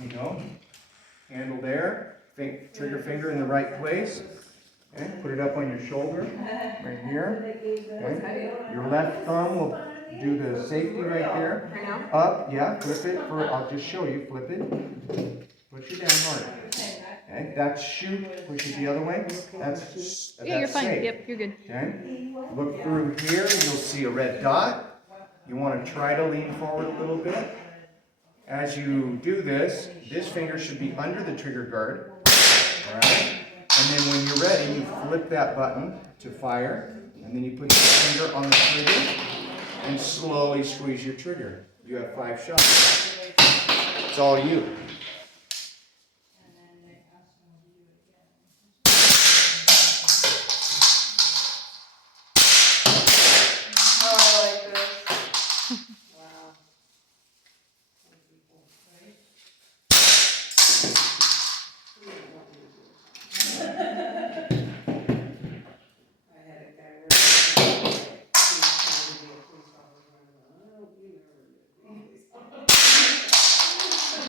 You go. Handle there. Trigger finger in the right place. Okay. Put it up on your shoulder, right here. Okay. Your left thumb will do the safety right there. Right now? Up, yeah, flip it. I'll just show you. Flip it. Push it down harder. Okay. That's shoot. Push it the other way. That's Yeah, you're fine. safe. Yep, you're good. Okay. Look through here. You'll see a red dot. You want to try to lean forward a little bit. As you do this, this finger should be under the trigger guard. All right. And then when you're ready, you flip that button to fire, and then you put your finger on the trigger and slowly squeeze your trigger. You have 5 shots. It's all you.